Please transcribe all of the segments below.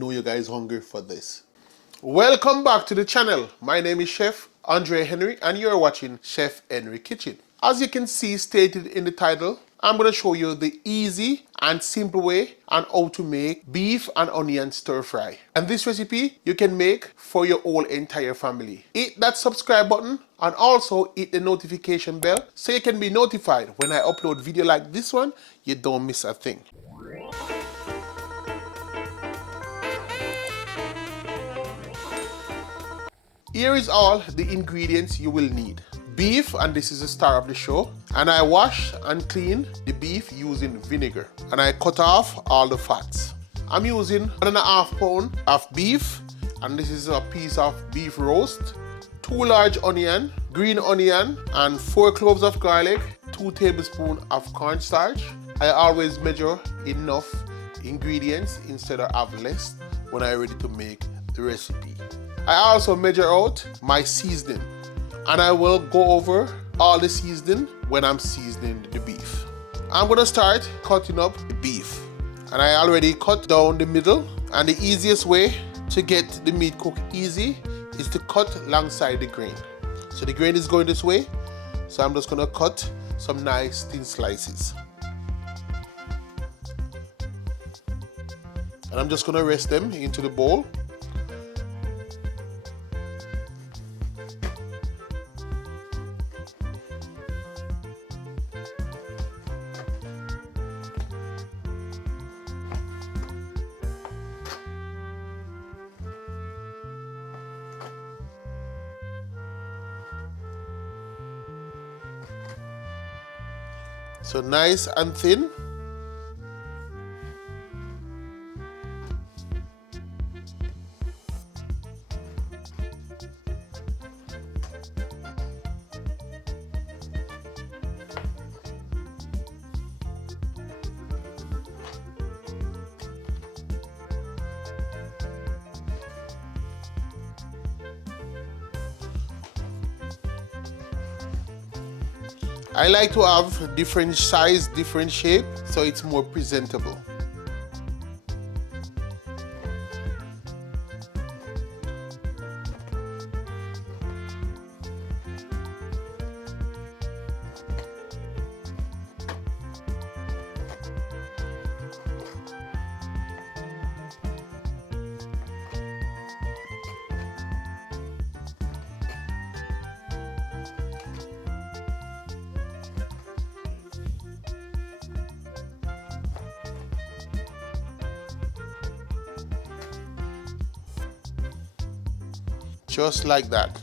know you guys hungry for this. Welcome back to the channel. My name is Chef Andre Henry and you're watching Chef Henry Kitchen. As you can see stated in the title, I'm going to show you the easy and simple way on how to make beef and onion stir fry. And this recipe you can make for your whole entire family. Hit that subscribe button and also hit the notification bell so you can be notified when I upload video like this one. You don't miss a thing. Here is all the ingredients you will need. Beef, and this is the star of the show. And I wash and clean the beef using vinegar. And I cut off all the fats. I'm using 1.5 pounds of beef, and this is a piece of beef roast, 2 large onion, green onion, and 4 cloves of garlic, 2 tablespoons of cornstarch. I always measure enough ingredients instead of less when I'm ready to make the recipe. I also measure out my seasoning, and I will go over all the seasoning when I'm seasoning the beef. I'm gonna start cutting up the beef, and I already cut down the middle, and the easiest way to get the meat cooked easy is to cut alongside the grain. So the grain is going this way, so I'm just gonna cut some nice thin slices. And I'm just gonna rest them into the bowl. So nice and thin. I like to have different size, different shape, so it's more presentable. Just like that.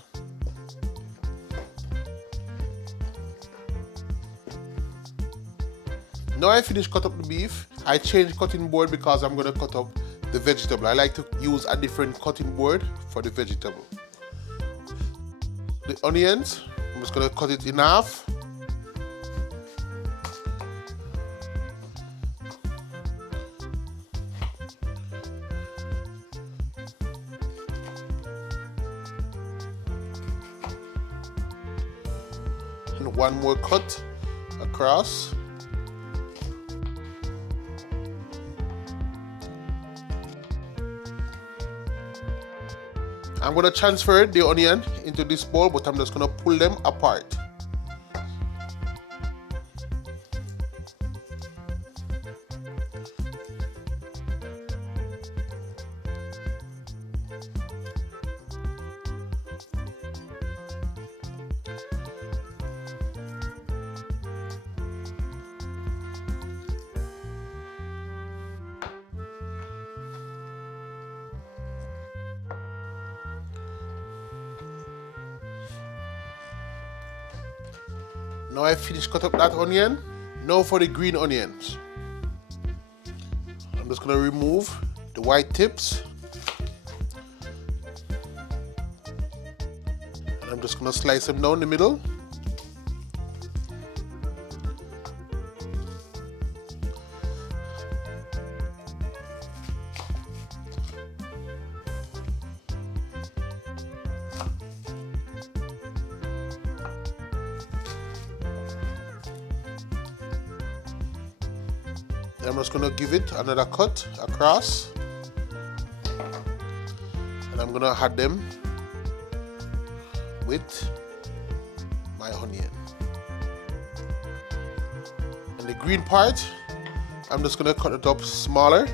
Now I finished cut up the beef. I changed cutting board because I'm gonna cut up the vegetable. I like to use a different cutting board for the vegetable. The onions, I'm just gonna cut it in half. And one more cut across. I'm going to transfer the onion into this bowl, but I'm just going to pull them apart. Now I finished cut up that onion. Now for the green onions. I'm just gonna remove the white tips. And I'm just gonna slice them down the middle. I'm just going to give it another cut across. And I'm gonna add them with my onion. And the green part, I'm just gonna cut it up smaller.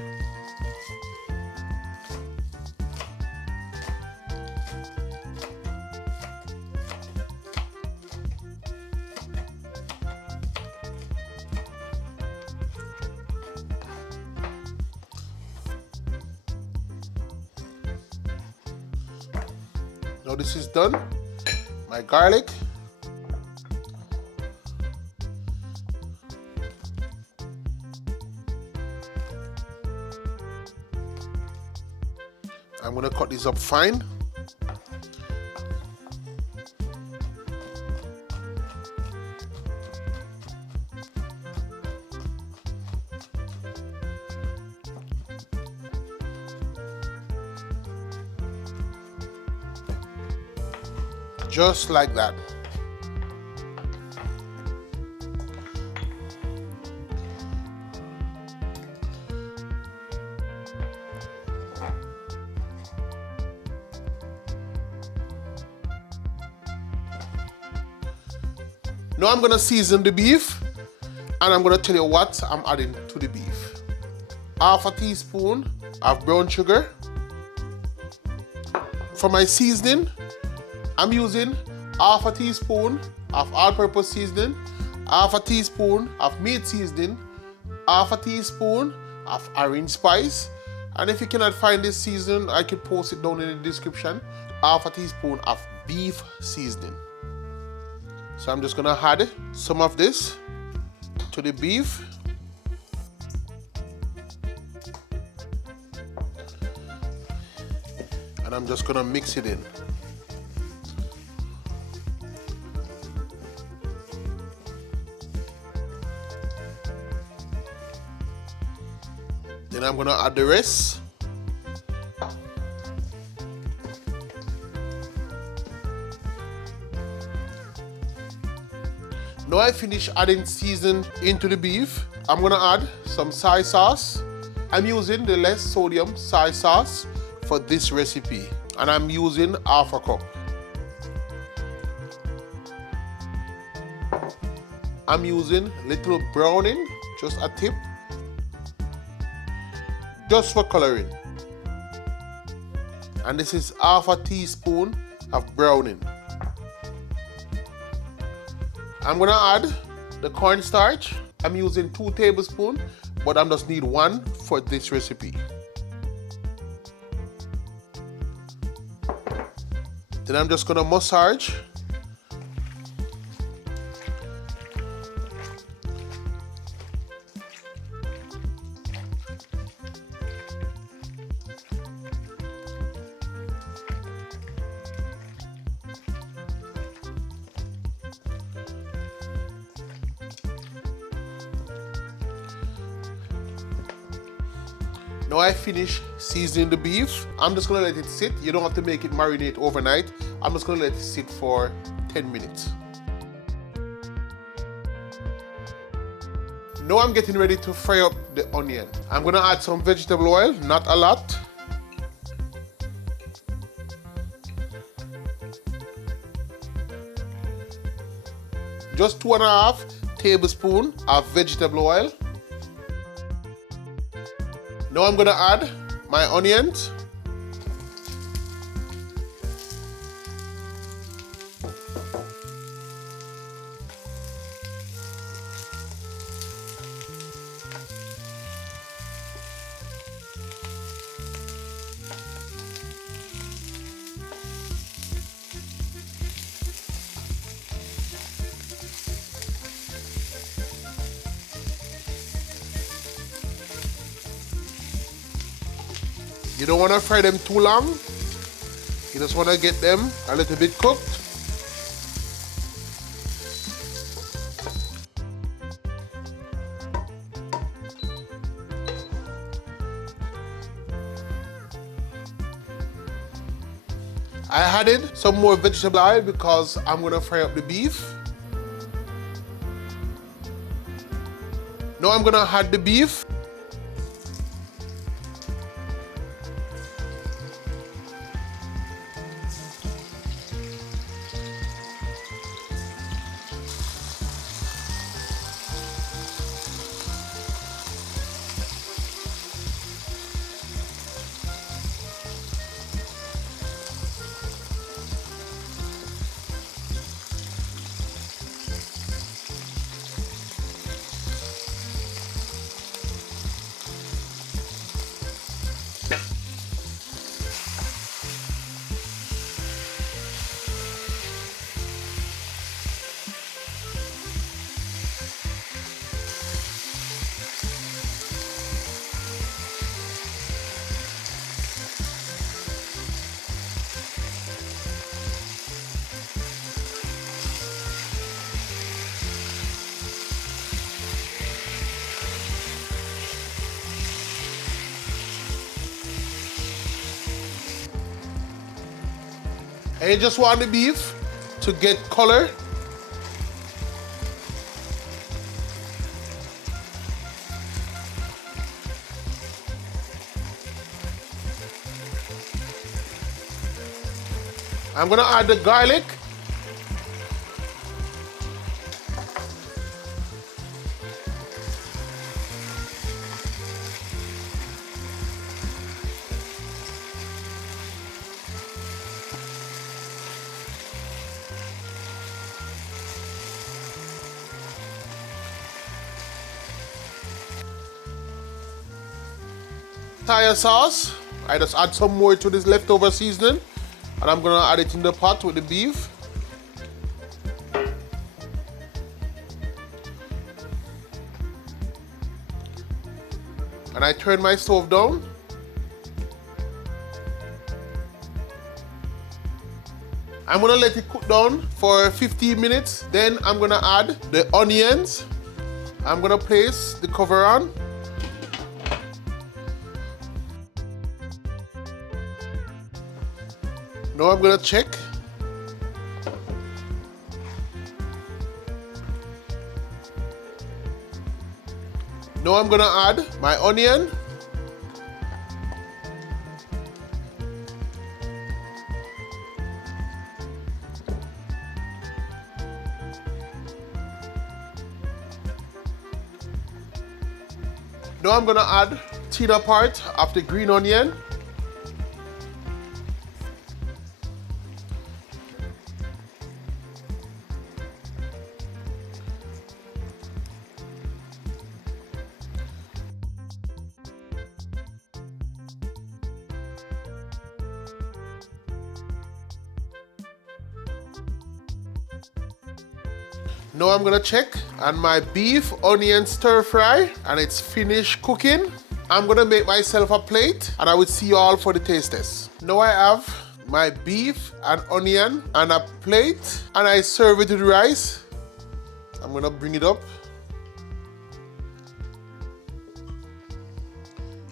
Now this is done. My garlic. I'm gonna cut these up fine. Just like that. Now I'm gonna season the beef, and I'm gonna tell you what I'm adding to the beef. Half a teaspoon of brown sugar. For my seasoning, I'm using half a teaspoon of all-purpose seasoning, half a teaspoon of meat seasoning, half a teaspoon of orange spice, and if you cannot find this seasoning, I could post it down in the description, half a teaspoon of beef seasoning. So I'm just gonna add some of this to the beef. And I'm just gonna mix it in. Then I'm gonna add the rest. Now I finish adding season into the beef. I'm gonna add some soy sauce. I'm using the less sodium soy sauce for this recipe, and I'm using half a cup. I'm using little browning, just a tip, just for coloring. And this is half a teaspoon of browning. I'm gonna add the cornstarch. I'm using 2 tablespoons, but I just need 1 for this recipe. Then I'm just gonna massage. Now I finish seasoning the beef. I'm just gonna let it sit. You don't have to make it marinate overnight. I'm just gonna let it sit for 10 minutes. Now I'm getting ready to fry up the onion. I'm gonna add some vegetable oil, not a lot. Just 2.5 tablespoons of vegetable oil. Now I'm gonna add my onions. You don't want to fry them too long. You just want to get them a little bit cooked. I added some more vegetable oil because I'm going to fry up the beef. Now I'm going to add the beef. And you just want the beef to get color. I'm gonna add the garlic. Thai sauce. I just add some more to this leftover seasoning, and I'm gonna add it in the pot with the beef. And I turn my stove down. I'm gonna let it cook down for 15 minutes. Then I'm gonna add the onions. I'm gonna place the cover on. Now I'm gonna check. Now I'm gonna add my onion. Now I'm gonna add thinner part of the green onion. Now I'm gonna check on my beef onion stir fry, and it's finished cooking. I'm gonna make myself a plate, and I will see you all for the taste test. Now I have my beef and onion on a plate, and I serve it with rice. I'm gonna bring it up,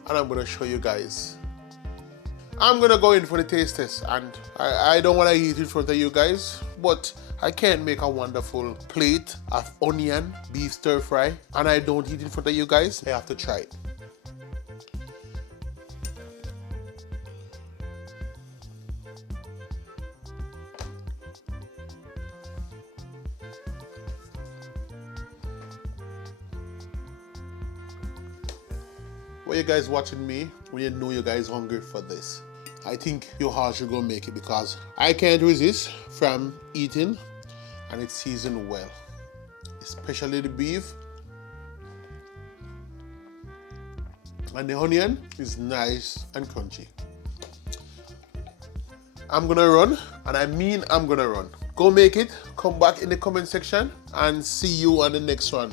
and I'm gonna show you guys. I'm gonna go in for the taste test, and I don't wanna eat it in front of you guys, but I can't make a wonderful plate of onion beef stir fry and I don't eat it in front of you guys. I have to try it. Why you guys watching me when you know you guys hungry for this? I think your heart should go make it, because I can't resist from eating, and it's seasoned well, especially the beef. And the onion is nice and crunchy. I'm gonna run, and I mean I'm gonna run. Go make it, come back in the comment section, and see you on the next one.